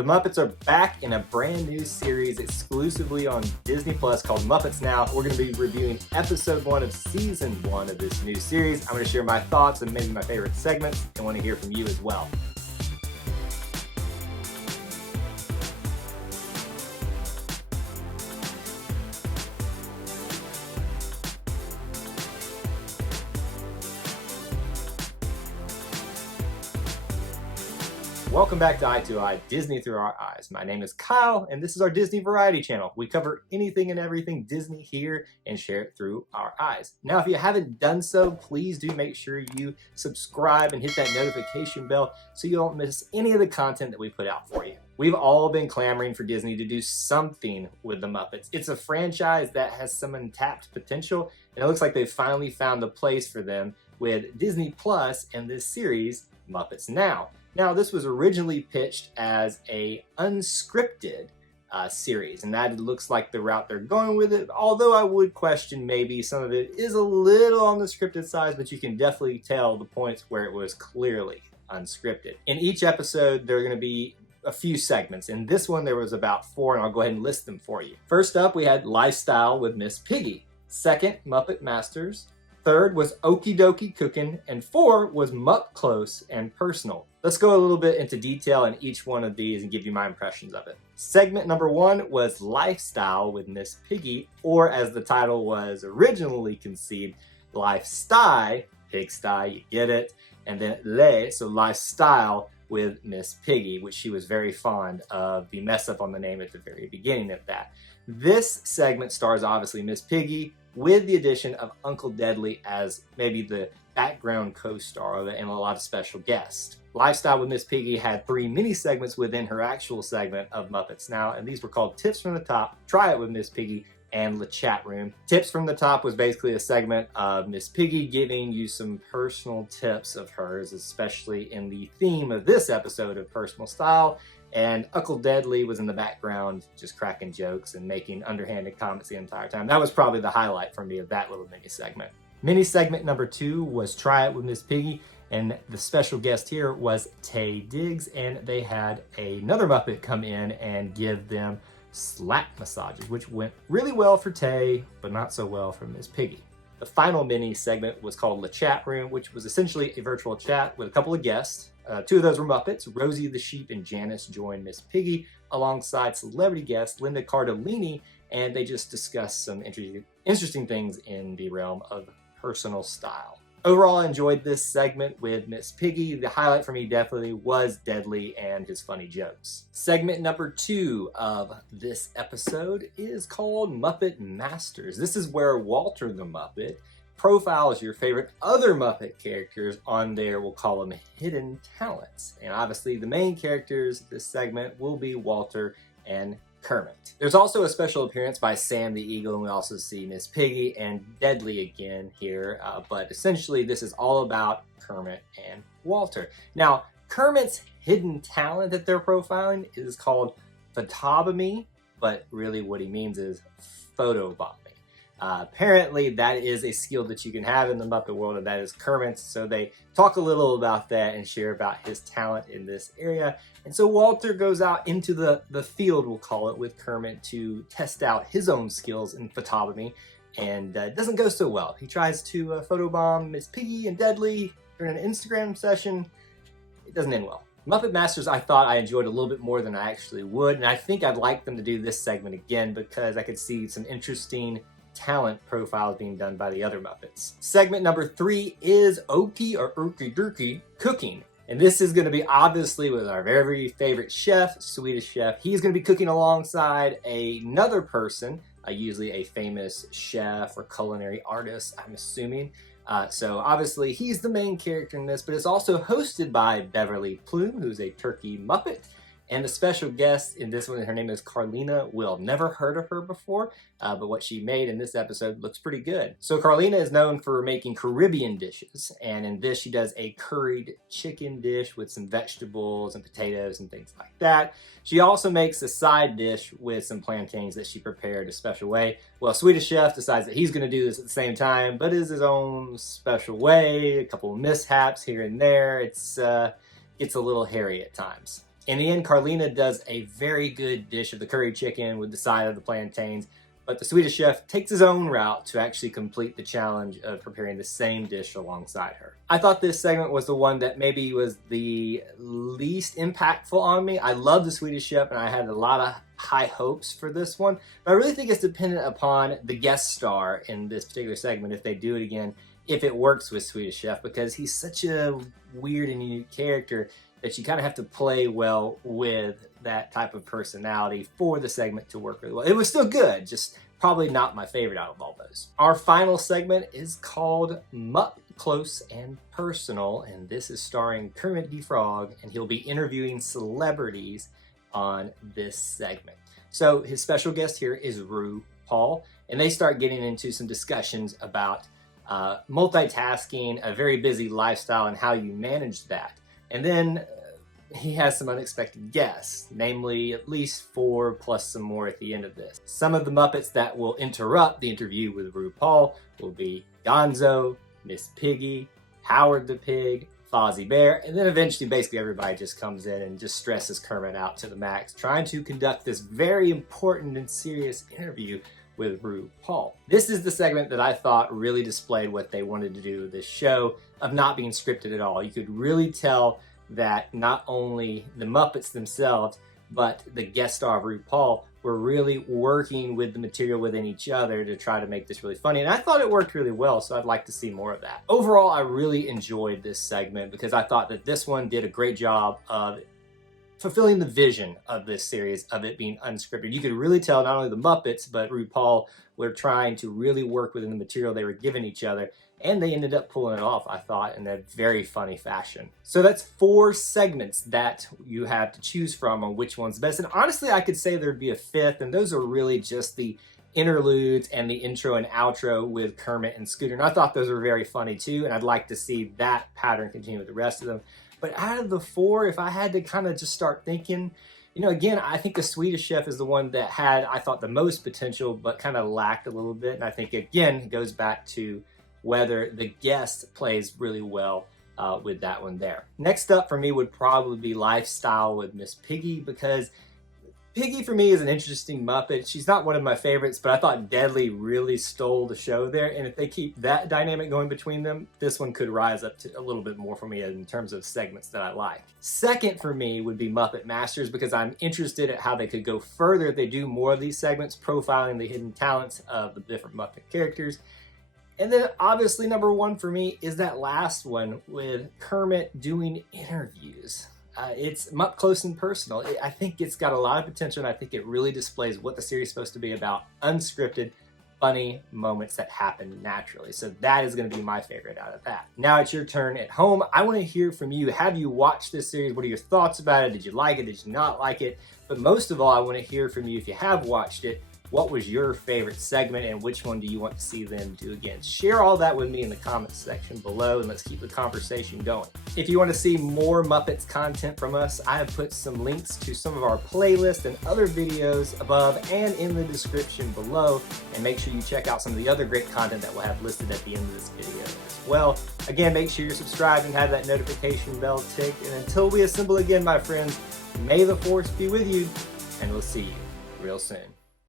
The Muppets are back in a brand new series exclusively on Disney Plus called Muppets Now. We're going to be reviewing episode 1 of season 1 of this new series. I'm going to share my thoughts and maybe my favorite segments and want to hear from you as well. Welcome back to Eye to Eye, Disney Through Our Eyes. My name is Kyle, and this is our Disney Variety channel. We cover anything and everything Disney here and share it through our eyes. Now, if you haven't done so, please do make sure you subscribe and hit that notification bell so you don't miss any of the content that we put out for you. We've all been clamoring for Disney to do something with the Muppets. It's a franchise that has some untapped potential, and it looks like they've finally found a place for them with Disney Plus and this series, Muppets Now. Now, this was originally pitched as a unscripted series, and that looks like the route they're going with it, although I would question maybe some of it is a little on the scripted side, but you can definitely tell the points where it was clearly unscripted. In each episode, there are going to be a few segments. In this one, there was about 4, and I'll go ahead and list them for you. First up, we had Lifestyle with Miss Piggy. Second, Muppet Masters. Third was Okidurki Cooking, and 4 was Mutt Close and Personal. Let's go a little bit into detail in each one of these and give you my impressions of it. Segment number 1 was Lifestyle with Miss Piggy, or as the title was originally conceived, Lifestyle, pigsty, you get it, and then Le, so Lifestyle with Miss Piggy, which she was very fond of the mess up on the name at the very beginning of that. This segment stars obviously Miss Piggy, with the addition of Uncle Deadly as maybe the background co-star and a lot of special guests. Lifestyle with Miss Piggy had 3 mini segments within her actual segment of Muppets Now, and these were called Tips from the Top, Try It with Miss Piggy, and the Chat Room. Tips from the Top was basically a segment of Miss Piggy giving you some personal tips of hers, especially in the theme of this episode of personal style. And Uncle Deadly was in the background just cracking jokes and making underhanded comments the entire time. That was probably the highlight for me of that little mini segment. Mini segment number 2 was Try It with Miss Piggy, and the special guest here was Tay Diggs, and they had another Muppet come in and give them slap massages, which went really well for Tay, but not so well for Miss Piggy. The final mini segment was called the Chat Room, which was essentially a virtual chat with a couple of guests. 2 of those were Muppets. Rosie the Sheep and Janice joined Miss Piggy alongside celebrity guest Linda Cardellini, and they just discussed some interesting things in the realm of personal style. Overall, I enjoyed this segment with Miss Piggy. The highlight for me definitely was Deadly and his funny jokes. Segment number 2 of this episode is called Muppet Masters. This is where Walter the Muppet profiles your favorite other Muppet characters on their, we'll call them, hidden talents. And obviously the main characters of this segment will be Walter and Kermit. There's also a special appearance by Sam the Eagle, and we also see Miss Piggy and Deadly again here, but essentially this is all about Kermit and Walter. Now, Kermit's hidden talent that they're profiling is called photobomy, but really what he means is photobombing. Apparently that is a skill that you can have in the Muppet world, and that is Kermit's. So they talk a little about that and share about his talent in this area. And so Walter goes out into the field, we'll call it, with Kermit to test out his own skills in photobomy, and it doesn't go so well. He tries to photobomb Miss Piggy and Deadly during an Instagram session. It doesn't end well. Muppet Masters, I thought I enjoyed a little bit more than I actually would, and I think I'd like them to do this segment again because I could see some interesting talent profiles being done by the other Muppets. Segment number 3 is okidurki Cooking. And this is going to be obviously with our very favorite chef, Swedish Chef. He's going to be cooking alongside another person, usually a famous chef or culinary artist, I'm assuming. So obviously he's the main character in this, but it's also hosted by Beverly Plume, who's a turkey Muppet. And the special guest in this one, her name is Carlina Will. Never heard of her before, but what she made in this episode looks pretty good. So Carlina is known for making Caribbean dishes, and in this she does a curried chicken dish with some vegetables and potatoes and things like that. She also makes a side dish with some plantains that she prepared a special way. Well, Swedish Chef decides that he's going to do this at the same time, but is his own special way. A couple of mishaps here and there. It's a little hairy at times. In the end, Carlina does a very good dish of the curry chicken with the side of the plantains, but the Swedish chef takes his own route to actually complete the challenge of preparing the same dish alongside her. I thought this segment was the one that maybe was the least impactful on me. I love the Swedish chef and I had a lot of high hopes for this one, but I really think it's dependent upon the guest star in this particular segment, if they do it again, if it works with Swedish chef, because he's such a weird and unique character that you kind of have to play well with that type of personality for the segment to work really well. It was still good, just probably not my favorite out of all those. Our final segment is called Mutt Close and Personal, and this is starring Kermit the Frog, and he'll be interviewing celebrities on this segment. So his special guest here is RuPaul, and they start getting into some discussions about multitasking, a very busy lifestyle, and how you manage that. And then he has some unexpected guests, namely at least 4 plus some more at the end of this. Some of the Muppets that will interrupt the interview with RuPaul will be Gonzo, Miss Piggy, Howard the Pig, Fozzie Bear, and then eventually basically everybody just comes in and just stresses Kermit out to the max, trying to conduct this very important and serious interview with RuPaul. This is the segment that I thought really displayed what they wanted to do with this show, of not being scripted at all. You could really tell that not only the Muppets themselves, but the guest star of RuPaul were really working with the material within each other to try to make this really funny. And I thought it worked really well, so I'd like to see more of that. Overall, I really enjoyed this segment because I thought that this one did a great job of fulfilling the vision of this series, of it being unscripted. You could really tell not only the Muppets, but RuPaul were trying to really work within the material they were giving each other, and they ended up pulling it off, I thought, in a very funny fashion. So that's 4 segments that you have to choose from on which one's best. And honestly, I could say there'd be a 5th, and those are really just the interludes and the intro and outro with Kermit and Scooter. And I thought those were very funny too, and I'd like to see that pattern continue with the rest of them. But out of the 4, if I had to kind of just start thinking, you know, again, I think the Swedish chef is the one that had, I thought, the most potential, but kind of lacked a little bit. And I think, again, it goes back to whether the guest plays really well with that one there. Next up for me would probably be Lifestyle with Miss Piggy, because Piggy for me is an interesting Muppet. She's not one of my favorites, but I thought Deadly really stole the show there. And if they keep that dynamic going between them, this one could rise up to a little bit more for me in terms of segments that I like. Second for me would be Muppet Masters, because I'm interested at how they could go further if they do more of these segments, profiling the hidden talents of the different Muppet characters. And then obviously number 1 for me is that last one with Kermit doing interviews. It's Mutt Close and Personal. I think it's got a lot of potential, and I think it really displays what the series is supposed to be about: unscripted, funny moments that happen naturally. So that is going to be my favorite out of that. Now it's your turn at home. I want to hear from you. Have you watched this series? What are your thoughts about it? Did you like it? Did you not like it? But most of all, I want to hear from you. If you have watched it, what was your favorite segment, and which one do you want to see them do again? Share all that with me in the comments section below, and let's keep the conversation going. If you want to see more Muppets content from us, I have put some links to some of our playlists and other videos above and in the description below, and make sure you check out some of the other great content that we'll have listed at the end of this video as well. Again, make sure you're subscribed and have that notification bell tick, and until we assemble again, my friends, may the force be with you, and we'll see you real soon.